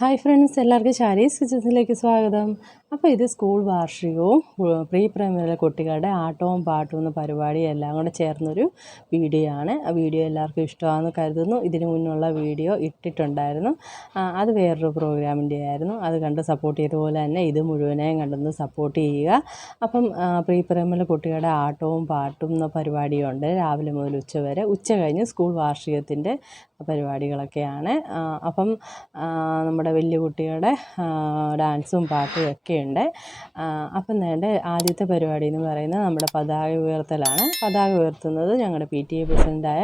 Hi friends എല്ലാവർക്കും ശാരീസ് കിച്ചൻസിലേക്ക് സ്വാഗതം. അപ്പോൾ ഇത് സ്കൂൾ വാർഷികവും പ്രീ പ്രൈമറിയിലെ കുട്ടികളുടെ ആട്ടവും പാട്ടും എന്ന പരിപാടിയും എല്ലാം കൂടെ ചേർന്നൊരു വീഡിയോ ആണ് ആ വീഡിയോ എല്ലാവർക്കും ഇഷ്ടമാണെന്ന് കരുതുന്നു. ഇതിനു മുന്നുള്ള വീഡിയോ ഇട്ടിട്ടുണ്ടായിരുന്നു. അത് വേറൊരു പ്രോഗ്രാമിന്റെ ആയിരുന്നു. അത് കണ്ട് സപ്പോർട്ട് ചെയ്ത പോലെ തന്നെ ഇത് മുഴുവനായും കണ്ടൊന്ന് സപ്പോർട്ട് ചെയ്യുക. അപ്പം പ്രീ പ്രൈമറിയിലെ കുട്ടികളുടെ ആട്ടവും പാട്ടും എന്ന പരിപാടിയുണ്ട്. രാവിലെ മുതൽ ഉച്ച വരെ. ഉച്ച കഴിഞ്ഞ് സ്കൂൾ വാർഷികത്തിന്റെ പരിപാടികളൊക്കെയാണ്. അപ്പം നമ്മുടെ വലിയ കുട്ടികളുടെ ഡാൻസും പാട്ടും ഒക്കെ ഉണ്ട്. അപ്പം വേണ്ട ആദ്യത്തെ പരിപാടി എന്ന് പറയുന്നത് നമ്മുടെ പതാക ഉയർത്തലാണ്. പതാക ഉയർത്തുന്നത് ഞങ്ങളുടെ പി ടി എ പ്രസിഡന്റായ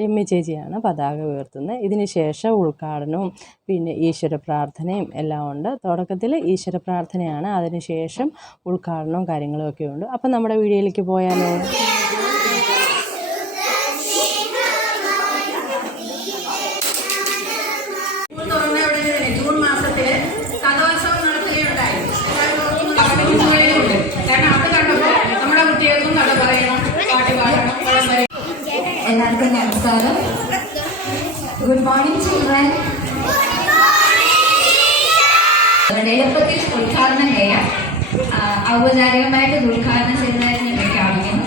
രമ്യ ചേച്ചിയാണ് പതാക ഉയർത്തുന്നത്. ഇതിന് ശേഷം ഉദ്ഘാടനവും പിന്നെ ഈശ്വര പ്രാർത്ഥനയും എല്ലാം ഉണ്ട്. തുടക്കത്തിൽ ഈശ്വര പ്രാർത്ഥനയാണ്. അതിന് ശേഷം ഉദ്ഘാടനവും കാര്യങ്ങളും ഒക്കെ ഉണ്ട്. അപ്പം നമ്മുടെ വീഡിയോയിലേക്ക് പോയാലോ? എല്ലാവർക്കും നമസ്കാരം. ഗുഡ് മോർണിംഗ് ചിൽഡ്രൻ എളുപ്പത്തിൽ ഉദ്ഘാടനം ചെയ്യാം. ഔപചാരികമായിട്ട് ഉദ്ഘാടനം ചെയ്തതായിട്ട് ഞാൻ പ്രഖ്യാപിക്കുന്നു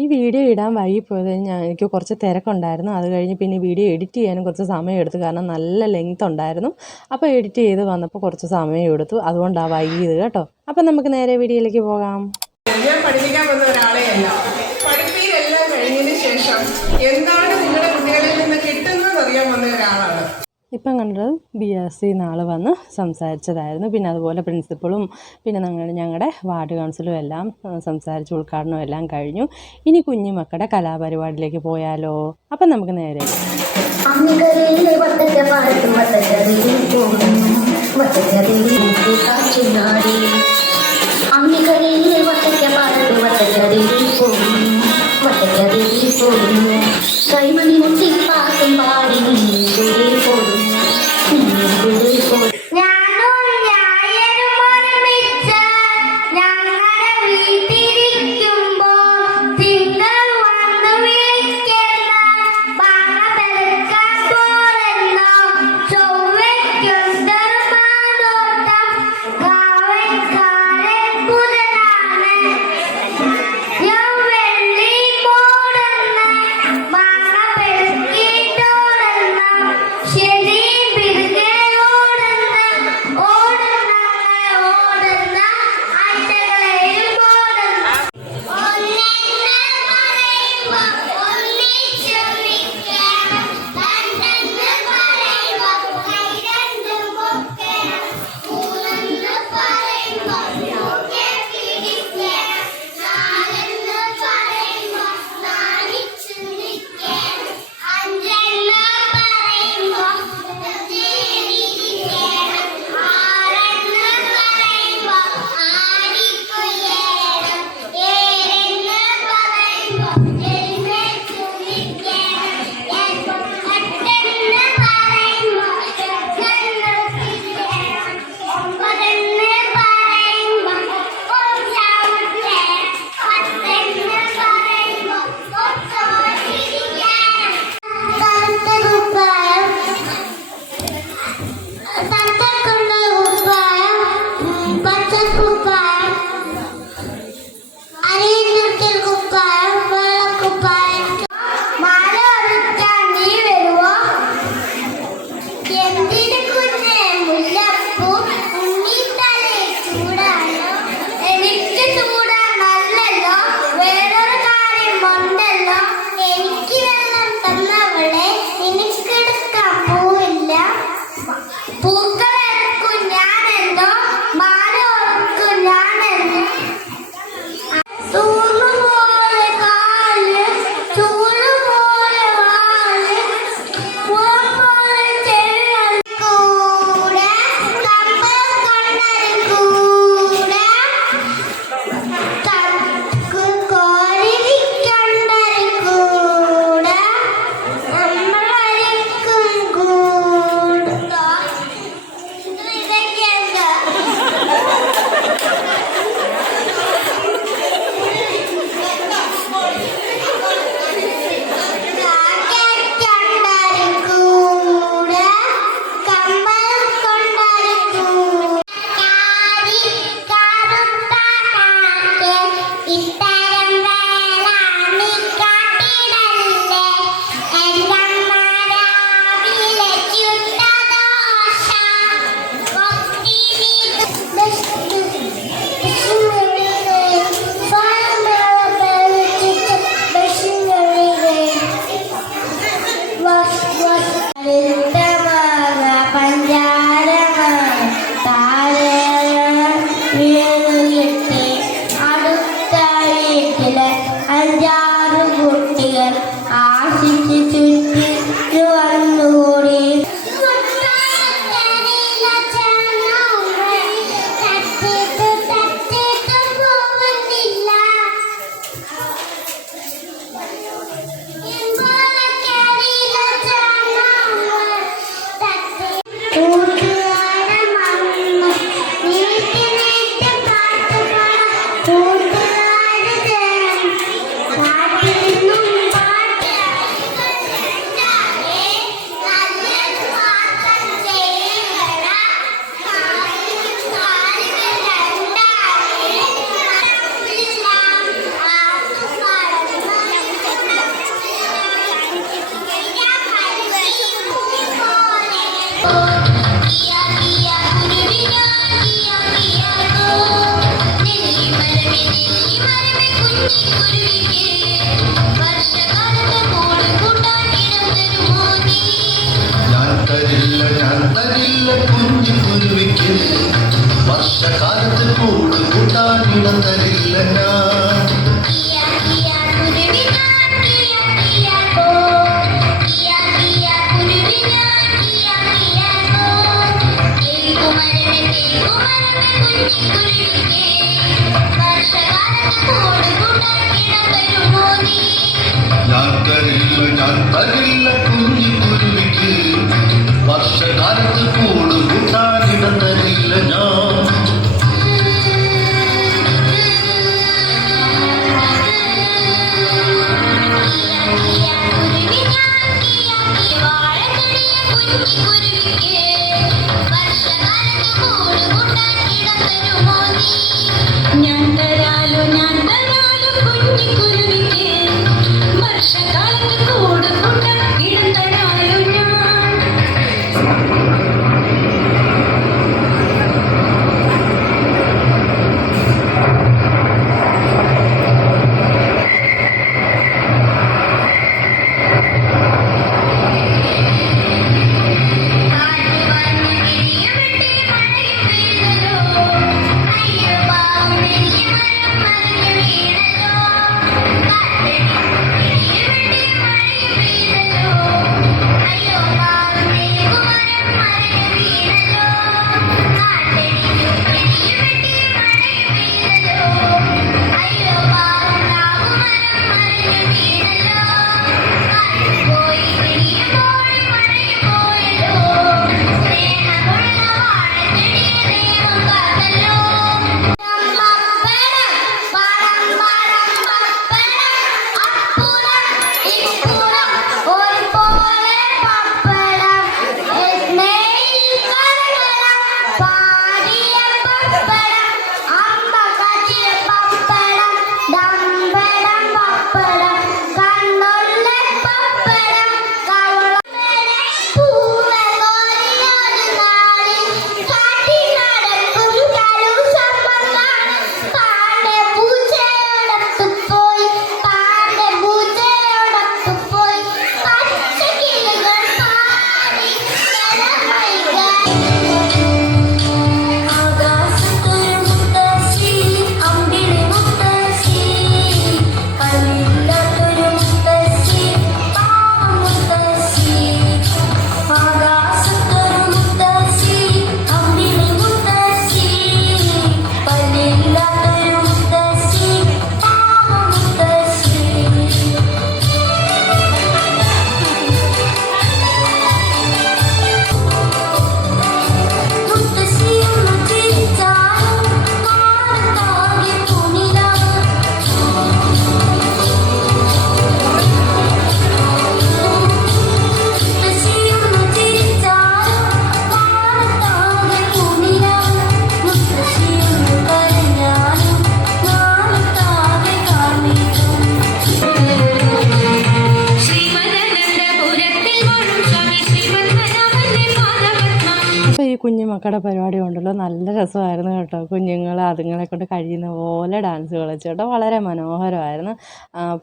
ഈ വീഡിയോ ഇടാൻ വൈകിപ്പോയത് ഞാൻ എനിക്ക് കുറച്ച് തിരക്കുണ്ടായിരുന്നു. അത് കഴിഞ്ഞ് പിന്നെ വീഡിയോ എഡിറ്റ് ചെയ്യാനും കുറച്ച് സമയം എടുത്തു. കാരണം നല്ല ലെങ്ത് ഉണ്ടായിരുന്നു. അപ്പോൾ എഡിറ്റ് ചെയ്ത് വന്നപ്പോൾ കുറച്ച് സമയം എടുത്തു. അതുകൊണ്ടാണ് വൈകിയത് കേട്ടോ. അപ്പം നമുക്ക് നേരെ വീഡിയോയിലേക്ക് പോകാം. ഞാൻ പഠിപ്പിക്കാൻ വന്ന ഒരാളെയല്ല. എന്താണ് നിങ്ങളുടെ കുട്ടികളിൽ നിന്ന് കിട്ടുന്നത് അറിയാൻ വന്ന ഒരാളാണ്. ഇപ്പം കണ്ടത് ബി എസ് സി നാളെ വന്ന് സംസാരിച്ചതായിരുന്നു. പിന്നെ അതുപോലെ പ്രിൻസിപ്പളും പിന്നെ ഞങ്ങളുടെ ഞങ്ങളുടെ വാർഡ് കൗൺസിലും എല്ലാം സംസാരിച്ച് ഉദ്ഘാടനം എല്ലാം കഴിഞ്ഞു. ഇനി കുഞ്ഞുമക്കളുടെ കലാപരിപാടിയിലേക്ക് പോയാലോ? അപ്പം നമുക്ക് നേരെ പാടത്തും പോകുന്നു കൈമണി മുട്ടി പാട്ടും പാടി. ഉണ്ടല്ലോ നല്ല രസമായിരുന്നു കേട്ടോ. കുഞ്ഞുങ്ങൾ അതുങ്ങളെ കൊണ്ട് കഴിയുന്ന പോലെ ഡാൻസ് കളിച്ചു കേട്ടോ വളരെ മനോഹരമായിരുന്നു.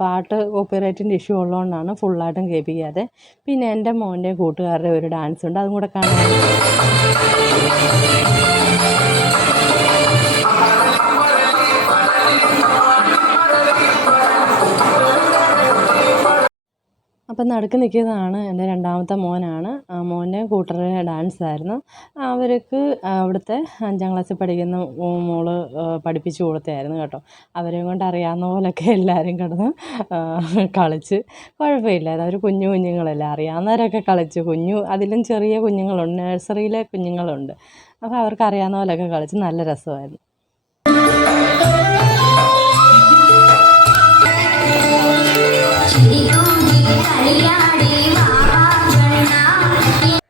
പാട്ട് കോപ്പിറൈറ്റിന്റെ ഇഷ്യൂ ഉള്ളതുകൊണ്ടാണ് ഫുള്ളായിട്ടും കേൾപ്പിക്കാതെ. പിന്നെ എന്റെ മോന്റെ കൂട്ടുകാരുടെ ഒരു ഡാൻസ് ഉണ്ട്. അതും കൂടെ കാണാൻ Thank you. അപ്പം നടുക്ക് നിൽക്കുന്നതാണ് എന്റെ രണ്ടാമത്തെ മോനാണ്. ആ മോന്റെ കൂട്ടറെ ഡാൻസ് ആയിരുന്നു. അവർക്ക് അവിടുത്തെ അഞ്ചാം ക്ലാസ്സിൽ പഠിക്കുന്ന മോൾ പഠിപ്പിച്ചു കൊടുത്തായിരുന്നു കേട്ടോ. അവരെയും കൊണ്ട് അറിയാവുന്ന പോലൊക്കെ എല്ലാവരും കിടന്ന് കളിച്ച്. കുഴപ്പമില്ലായിരുന്നു. അവർ കുഞ്ഞു കുഞ്ഞുങ്ങളല്ലേ. അറിയാവുന്നവരൊക്കെ കളിച്ച്. കുഞ്ഞു അതിലും ചെറിയ കുഞ്ഞുങ്ങളുണ്ട്. നഴ്സറിയിലെ കുഞ്ഞുങ്ങളുണ്ട്. അപ്പോൾ അവർക്ക് അറിയാവുന്ന പോലെയൊക്കെ കളിച്ച് നല്ല രസമായിരുന്നു.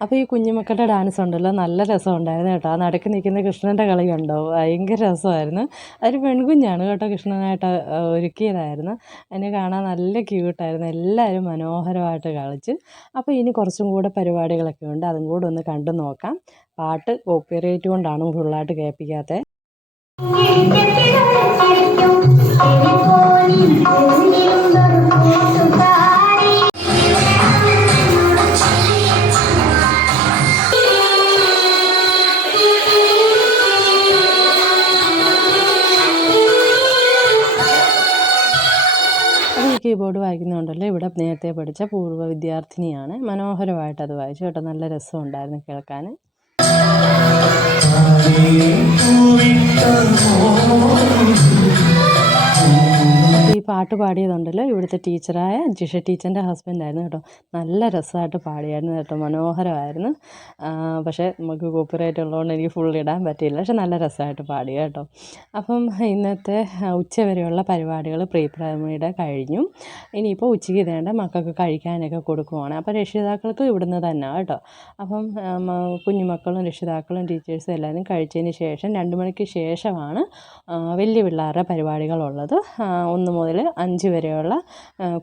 അപ്പോൾ ഈ കുഞ്ഞുമക്കളുടെ ഡാൻസ് ഉണ്ടല്ലോ നല്ല രസം ഉണ്ടായിരുന്നു കേട്ടോ. ആ നടക്ക് നിൽക്കുന്ന കൃഷ്ണന്റെ കളി കണ്ടോ? ഭയങ്കര രസമായിരുന്നു. അതൊരു പെൺകുഞ്ഞാണ് കേട്ടോ കൃഷ്ണനായിട്ട് ഒരുക്കിയതായിരുന്നു. അതിനെ കാണാൻ നല്ല ക്യൂട്ടായിരുന്നു എല്ലാവരും മനോഹരമായിട്ട് കളിച്ച്. അപ്പോൾ ഇനി കുറച്ചും കൂടെ പരിപാടികളൊക്കെ ഉണ്ട്. അതും കൂടെ ഒന്ന് കണ്ടു നോക്കാം. പാട്ട് കോപ്പിറേറ്റ് കൊണ്ടാണ് ഫുള്ളായിട്ട് കേൾപ്പിക്കാത്തത് നേരത്തെ പഠിച്ച പൂർവ വിദ്യാർത്ഥിനിയാണ്. മനോഹരമായിട്ട് അത് വായിച്ചു കേട്ടോ. നല്ല രസമുണ്ടായിരുന്നു കേൾക്കാൻ അപ്പോൾ ഈ പാട്ട് പാടിയതുണ്ടല്ലോ ഇവിടുത്തെ ടീച്ചറായ ജിഷ ടീച്ചറിന്റെ ഹസ്ബൻഡായിരുന്നു കേട്ടോ. നല്ല രസമായിട്ട് പാടിയായിരുന്നു കേട്ടോ. മനോഹരമായിരുന്നു. പക്ഷേ നമുക്ക് കോപ്പിറൈറ്റ് ഉള്ളതുകൊണ്ട് എനിക്ക് ഫുൾ ഇടാൻ പറ്റിയില്ല. പക്ഷെ നല്ല രസമായിട്ട് പാടി കേട്ടോ. അപ്പം ഇന്നത്തെ ഉച്ചവരെയുള്ള പരിപാടികൾ പ്രീ പ്രൈമറിയുടെ കഴിഞ്ഞു. ഇനിയിപ്പോൾ ഉച്ചയ്ക്ക് ഇതേണ്ട മക്കൾക്ക് കഴിക്കാനൊക്കെ കൊടുക്കുവാണ്. അപ്പോൾ രക്ഷിതാക്കൾക്ക് ഇവിടുന്ന് തന്നെ കേട്ടോ. അപ്പം കുഞ്ഞുമക്കളും രക്ഷിതാക്കളും ടീച്ചേഴ്സും എല്ലാവരും കഴിച്ചതിന് ശേഷം രണ്ട് മണിക്ക് ശേഷമാണ് വലിയ പിള്ളേരുടെ പരിപാടികളുള്ളത്. ഒന്ന് മുതൽ അഞ്ച് വരെയുള്ള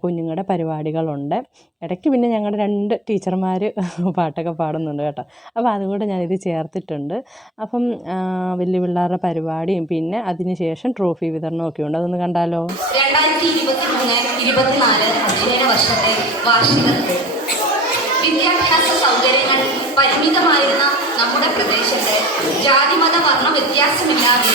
കുഞ്ഞുങ്ങളുടെ പരിപാടികളുണ്ട്. ഇടയ്ക്ക് പിന്നെ ഞങ്ങളുടെ രണ്ട് ടീച്ചർമാർ പാട്ടൊക്കെ പാടുന്നുണ്ട് കേട്ടോ. അപ്പോൾ അതുകൂടെ ഞാനിത് ചേർത്തിട്ടുണ്ട്. അപ്പം വലിയ പിള്ളേരുടെ പരിപാടിയും പിന്നെ അതിനുശേഷം ട്രോഫി വിതരണമൊക്കെ ഉണ്ട്. അതൊന്ന് കണ്ടാലോ? വിദ്യാഭ്യാസ സൗകര്യങ്ങൾ പരിമിതമായിരുന്ന നമ്മുടെ പ്രദേശത്ത് ജാതിമത വർണ വ്യത്യാസമില്ലാതെ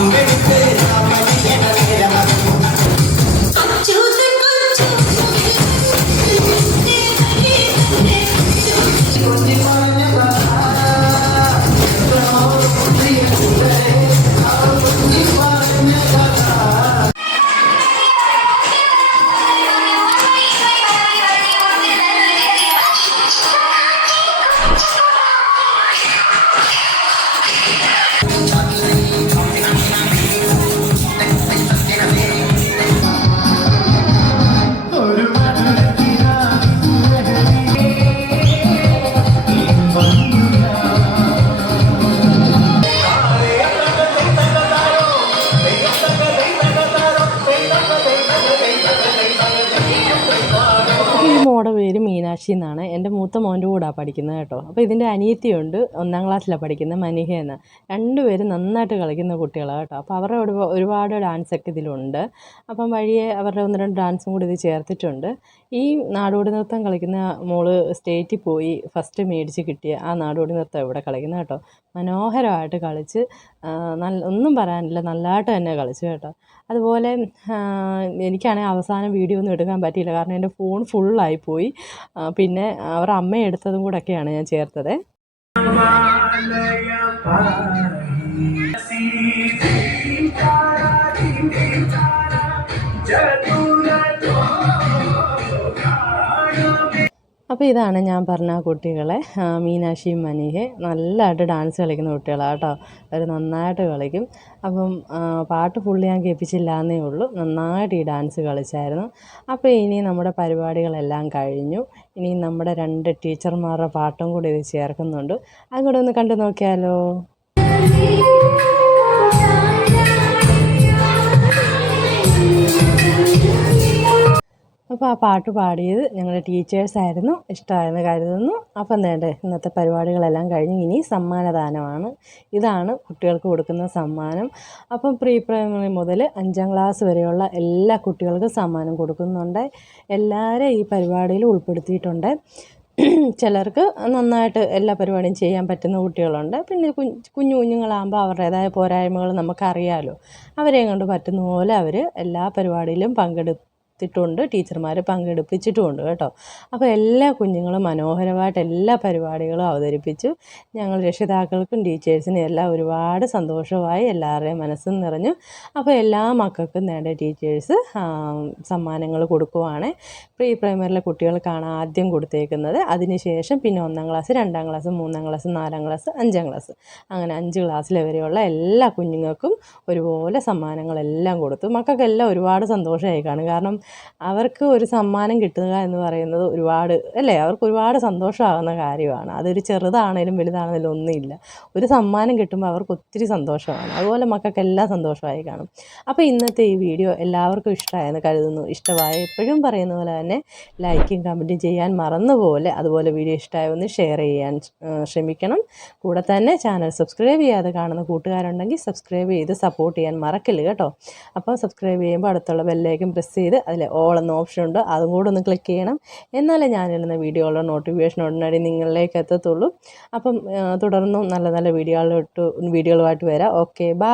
അപ്പോൾ മൂത്ത മോന്റെ കൂടാണ് പഠിക്കുന്നത് കേട്ടോ. അപ്പോൾ ഇതിന്റെ അനിയത്തിയുണ്ട് ഒന്നാം ക്ലാസ്സിലാണ് പഠിക്കുന്നത് മനിഹ എന്ന്. രണ്ടുപേരും നന്നായിട്ട് കളിക്കുന്ന കുട്ടികളാണ് കേട്ടോ. അപ്പോൾ അവരുടെ ഒരു ഒരുപാട് ഡാൻസൊക്കെ ഇതിലുണ്ട്. അപ്പം വഴിയെ അവരുടെ ഒന്ന് രണ്ട് ഡാൻസും കൂടി ഇത് ചേർത്തിട്ടുണ്ട്. ഈ നാടോടി നൃത്തം കളിക്കുന്ന മോൾ സ്റ്റേറ്റിൽ പോയി ഫസ്റ്റ് മേടിച്ച് കിട്ടിയ ആ നാടോടി നൃത്തം ഇവിടെ കളിക്കുന്നത് കേട്ടോ. മനോഹരമായിട്ട് കളിച്ച് നല്ല ഒന്നും പറയാനില്ല നല്ലതായിട്ട് തന്നെ കളിച്ചു കേട്ടോ. അതുപോലെ എനിക്കാണെങ്കിൽ അവസാനം വീഡിയോ ഒന്നും എടുക്കാൻ പറ്റിയില്ല. കാരണം എന്റെ ഫോൺ ഫുള്ളായി പോയി. പിന്നെ അവർ അമ്മ എടുത്തതും കൂടെയൊക്കെയാണ് ഞാൻ ചേർത്തത്. അപ്പോൾ ഇതാണ് ഞാൻ പറഞ്ഞ കുട്ടികളെ മീനാക്ഷിയും മനീഹെ. നല്ലതായിട്ട് ഡാൻസ് കളിക്കുന്ന കുട്ടികളാണ് കേട്ടോ. അവർ നന്നായിട്ട് കളിക്കും. അപ്പം പാട്ട് ഫുള്ള് ഞാൻ കേൾപ്പിച്ചില്ല എന്നേ ഉള്ളൂ. നന്നായിട്ട് ഈ ഡാൻസ് കളിച്ചായിരുന്നു. അപ്പോൾ ഇനി നമ്മുടെ പരിപാടികളെല്ലാം കഴിഞ്ഞു. ഇനി നമ്മുടെ രണ്ട് ടീച്ചർമാരുടെ പാട്ടും കൂടി ഇത് ചേർക്കുന്നുണ്ട്. അതും കൂടെ ഒന്ന് കണ്ടു നോക്കിയാലോ? അപ്പോൾ ആ പാട്ട് പാടിയത് ഞങ്ങളുടെ ടീച്ചേഴ്സായിരുന്നു ഇഷ്ടമായിരുന്ന കരുതുന്നു. അപ്പം വേണ്ടേ ഇന്നത്തെ പരിപാടികളെല്ലാം കഴിഞ്ഞ് ഇനി സമ്മാനദാനമാണ്. ഇതാണ് കുട്ടികൾക്ക് കൊടുക്കുന്ന സമ്മാനം. അപ്പം പ്രീ പ്രൈമറി മുതൽ അഞ്ചാം ക്ലാസ് വരെയുള്ള എല്ലാ കുട്ടികൾക്കും സമ്മാനം കൊടുക്കുന്നുണ്ട്. എല്ലാവരും ഈ പരിപാടിയിൽ ഉൾപ്പെടുത്തിയിട്ടുണ്ട്. ചിലർക്ക് നന്നായിട്ട് എല്ലാ പരിപാടിയും ചെയ്യാൻ പറ്റുന്ന കുട്ടികളുണ്ട്. പിന്നെ കുഞ്ഞു കുഞ്ഞു കുഞ്ഞുങ്ങളാകുമ്പോൾ അവരുടേതായ പോരായ്മകൾ നമുക്കറിയാമല്ലോ അവരെയും കൊണ്ട് പറ്റുന്ന പോലെ അവർ എല്ലാ പരിപാടിയിലും പങ്കെടുത്തിട്ടുണ്ട് ടീച്ചർമാർ പങ്കെടുപ്പിച്ചിട്ടുമുണ്ട് കേട്ടോ. അപ്പോൾ എല്ലാ കുഞ്ഞുങ്ങളും മനോഹരമായിട്ട് എല്ലാ പരിപാടികളും അവതരിപ്പിച്ചു. ഞങ്ങൾ രക്ഷിതാക്കൾക്കും ടീച്ചേഴ്സിനും എല്ലാം ഒരുപാട് സന്തോഷമായി എല്ലാവരുടെയും മനസ്സും നിറഞ്ഞു. അപ്പോൾ എല്ലാ മക്കൾക്കും നേണ്ട ടീച്ചേഴ്സ് സമ്മാനങ്ങൾ കൊടുക്കുവാണ്. പ്രീ പ്രൈമറിയിലെ കുട്ടികൾക്കാണ് ആദ്യം കൊടുത്തേക്കുന്നത്. അതിനുശേഷം പിന്നെ ഒന്നാം ക്ലാസ് രണ്ടാം ക്ലാസ് മൂന്നാം ക്ലാസ് നാലാം ക്ലാസ് അഞ്ചാം ക്ലാസ്. അങ്ങനെ അഞ്ച് ക്ലാസ്സിലെ വരെയുള്ള എല്ലാ കുഞ്ഞുങ്ങൾക്കും ഒരുപോലെ സമ്മാനങ്ങളെല്ലാം കൊടുത്തു. മക്കൾക്കെല്ലാം ഒരുപാട് സന്തോഷമായി കാണും. കാരണം അവർക്ക് ഒരു സമ്മാനം കിട്ടുക എന്ന് പറയുന്നത് ഒരുപാട് അല്ലേ? അവർക്ക് ഒരുപാട് സന്തോഷമാകുന്ന കാര്യമാണ്. അതൊരു ചെറുതാണേലും വലുതാണേലും ഒന്നുമില്ല. ഒരു സമ്മാനം കിട്ടുമ്പോൾ അവർക്ക് ഒത്തിരി സന്തോഷമാണ്. അതുപോലെ മക്കൾക്ക് എല്ലാം സന്തോഷമായി കാണും. അപ്പോൾ ഇന്നത്തെ ഈ വീഡിയോ എല്ലാവർക്കും ഇഷ്ടമായെന്ന് കരുതുന്നു. ഇഷ്ടമായ എപ്പോഴും പറയുന്ന പോലെ തന്നെ ലൈക്കും കമന്റും ചെയ്യാൻ മറന്നുപോലെ അതുപോലെ വീഡിയോ ഇഷ്ടമായൊന്ന് ഷെയർ ചെയ്യാൻ ശ്രമിക്കണം. കൂടെ തന്നെ ചാനൽ സബ്സ്ക്രൈബ് ചെയ്യാതെ കാണുന്ന കൂട്ടുകാരുണ്ടെങ്കിൽ സബ്സ്ക്രൈബ് ചെയ്ത് സപ്പോർട്ട് ചെയ്യാൻ മറക്കില്ല കേട്ടോ. അപ്പോൾ സബ്സ്ക്രൈബ് ചെയ്യുമ്പോൾ അടുത്തുള്ള ബെല്ലേക്കും പ്രസ് ചെയ്ത് അതിൽ ഓൾ എന്ന ഓപ്ഷൻ ഉണ്ട്. അതും കൂടെ ഒന്ന് ക്ലിക്ക് ചെയ്യണം. എന്നാലേ ഞാനിടുന്ന വീഡിയോകളുടെ നോട്ടിഫിക്കേഷൻ ഉടനടി നിങ്ങളിലേക്ക് എത്തത്തുള്ളൂ. അപ്പം തുടർന്നും നല്ല നല്ല വീഡിയോകളിലോട്ട് വീഡിയോകളുമായിട്ട് വരാം. Okay bye